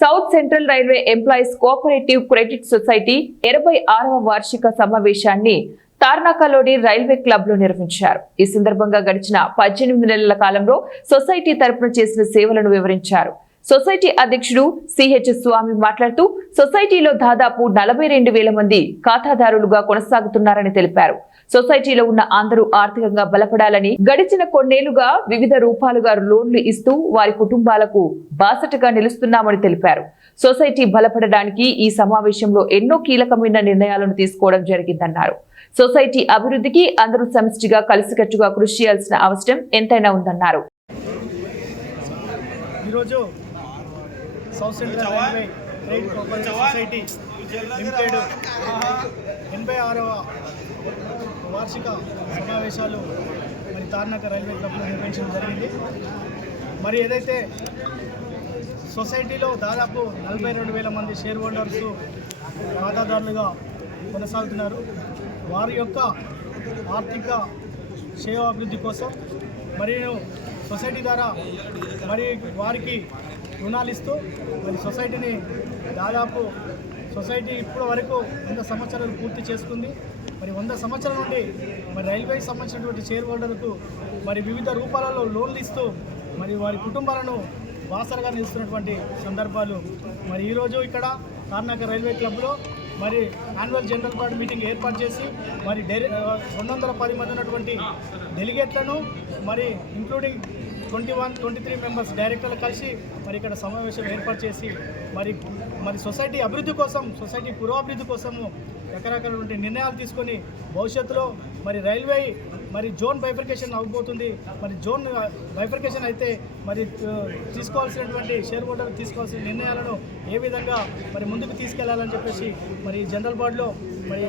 South Central Railway Employees Cooperative Credit Society 86వ వార్షిక సమావేశాన్ని తార్నాకలోని రైల్వే క్లబ్ లో నిర్వహించారు. ఈ సందర్భంగా గడిచిన 18 నెలల కాలంలో సొసైటీ తరపున చేసిన సేవలను వివరించారు. సొసైటీ అధ్యక్షుడు సిహెచ్ స్వామి మాట్లాడుతూ సొసైటీలో దాదాపు 42,000 మంది ఖాతాదారులుగా కొనసాగుతున్నారని తెలిపారు. సొసైటీలో ఉన్న అందరూ ఆర్థికంగా బలపడాలని గడిచిన కొన్నేళ్లుగా వివిధ రూపాలుగా లోన్లు ఇస్తూ వారి కుటుంబాలకు బాసటగా నిలుస్తున్నామని తెలిపారు. సొసైటీ బలపడడానికి ఈ సమావేశంలో ఎన్నో కీలకమైన నిర్ణయాలను తీసుకోవడం జరిగిందన్నారు. సొసైటీ అభివృద్ధికి అందరూ సమిష్టిగా కలిసికట్టుగా కృషి చేయాల్సిన అవసరం ఎంతైనా ఉందన్నారు. South Central Railway Credit Cooperative Society Limited 86వ వార్షిక సమావేశాలు మరి తార్నాక రైల్వే క్లబ్లో నిర్వహించడం జరిగింది. మరి ఏదైతే సొసైటీలో దాదాపు 42,000 మంది షేర్ హోల్డర్స్ ఖాతాదారులుగా కొనసాగుతున్నారు. వారి యొక్క ఆర్థిక క్షేమాభివృద్ధి కోసం మరియు సొసైటీ ద్వారా మరి వారికి రుణాలు ఇస్తూ మరి సొసైటీని దాదాపు సొసైటీ ఇప్పటి వరకు 100 సంవత్సరాలు పూర్తి చేసుకుంది. మరి 100 సంవత్సరాల నుండి మరి రైల్వేకి సంబంధించినటువంటి షేర్ హోల్డర్లకు మరి వివిధ రూపాలలో లోన్లు ఇస్తూ మరి వారి కుటుంబాలను బాసరగా నిలుస్తున్నటువంటి సందర్భాలు. మరి ఈరోజు ఇక్కడ తార్నాక రైల్వే క్లబ్లో మరి యాన్యువల్ జనరల్ బాడీ మీటింగ్ ఏర్పాటు చేసి మరి 210 మంది ఉన్నటువంటి డెలిగేట్లను మరి ఇంక్లూడింగ్ 23 మెంబర్స్ డైరెక్టర్లు కలిసి మరి ఇక్కడ సమావేశం ఏర్పాటు చేసి మరి సొసైటీ అభివృద్ధి కోసం, సొసైటీ పురోభివృద్ధి కోసము రకరకాలైన నిర్ణయాలు తీసుకొని భవిష్యత్తులో మరి రైల్వే మరి జోన్ బైఫర్కేషన్ అవ్వబోతుంది. మరి జోన్ బైఫర్కేషన్ అయితే మరి తీసుకోవాల్సినటువంటి షేర్ హోల్డర్ తీసుకోవాల్సిన నిర్ణయాలను ఏ విధంగా మరి ముందుకు తీసుకెళ్లాలని చెప్పేసి మరి జనరల్ బాడీలో మరి